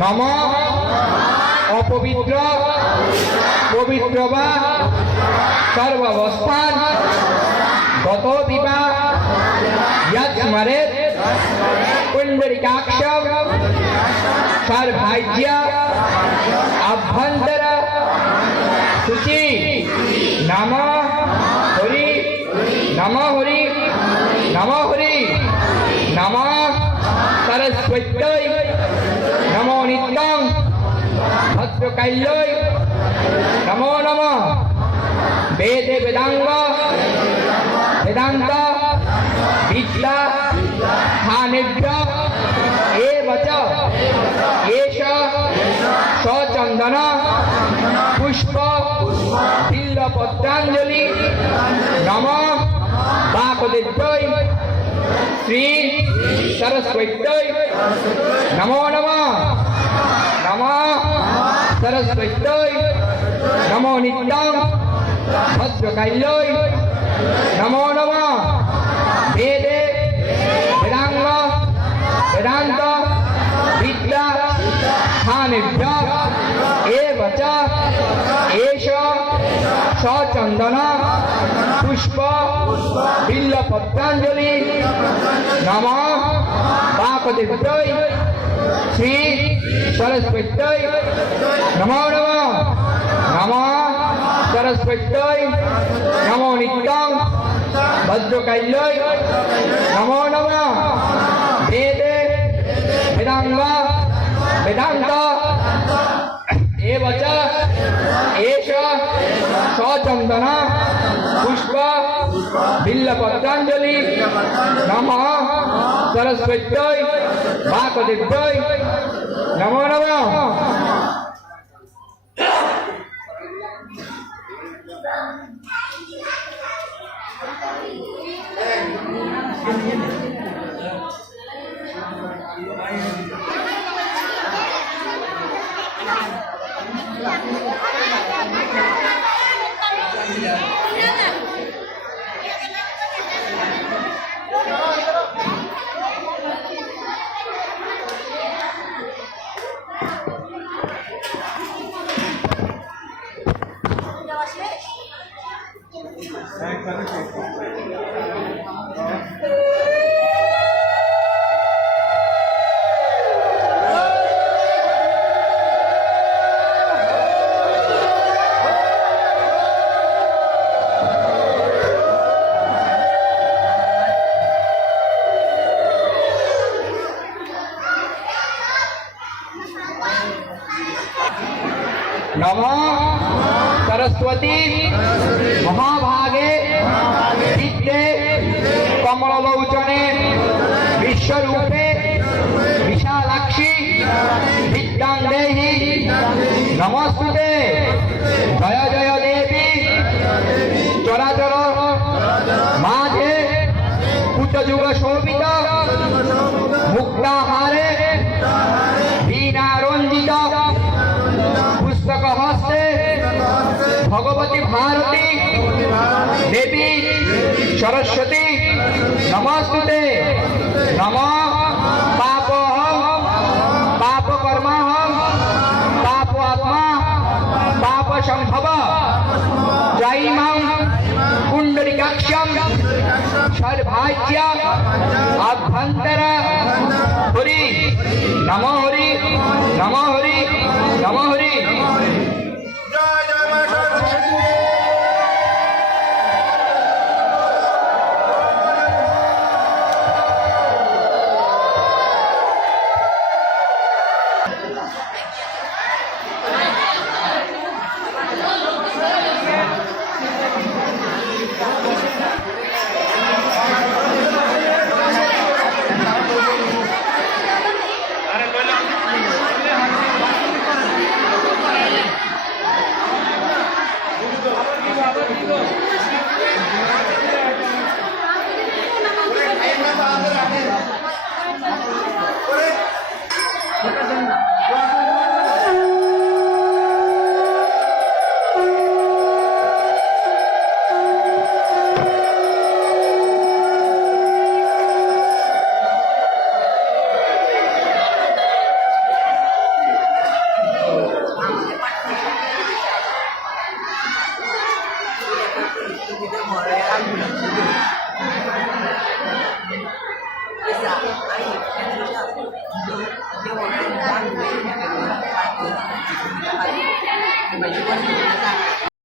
নম অপবিত্র পবিত্র বা সর্বাবস্থান গত বিবা স্মরেত পুণ্ডরিকাক্ষম সর্বাজ্য আভ্যন্তর শুচি নম হরি নম হরি নম হরি নম সরস্বত্যৈ নমো নিত্যং ভদ্রকাল্যৈ নমো নমঃ বেদে বেদাঙ্গ বেদান্ত বিদ্যা স্থানেভ্য এব চ এষ সচন্দন পুষ্প বিল্বপত্রাঞ্জলি নমঃ বাকদেভ্যৈ শ্রী সরস্বত্যৈ নমো নমঃ নমঃ সরস্বত্যৈ নমো নিত্যং ভদ্রকাল্যৈ নমো নমঃ বেদে বেদাঙ্গ বেদান্ত বিদ্যা স্থানেভ্য এব চ এষ সচন্দন পুষ্প বিল্বপত্রাঞ্জলি নমঃ বাকদেভ্যৈ শ্রী সরস্বত্যৈ নমো নমঃ নমঃ সরস্বত্যৈ নমো নিত্যং ভদ্রকাল্যৈ নমো নমঃ বেদে বেদাঙ্গ বেদান্ত এব চ এষ সচন্দন পুষ্প বিল্বপত্রাঞ্জলি নমঃ সরস্বত্যৈ বাকদেভ্যৈ নমো নমঃ नमः सरस्वती महाभागे विद्ये कमललोचने विश्वरूपे विशालाक्षी विद्यां देहि नमस्ते जय जय देवी चराचर माझे कुटजुग शोभित मुक्ताहारे वीणा रंजित पुस्तक हस्ते भगवती भारती देवी सरस्वती नमस्ते नमः पापहं पाप कर्महं पाप आत्मा पाप संभव जयिमं पुंडरीकाक्षं सर्वाज्य आभ्यंतर हरि नमो हरि नमो हरि नमो Hari bisa air yang bisa dia mau makan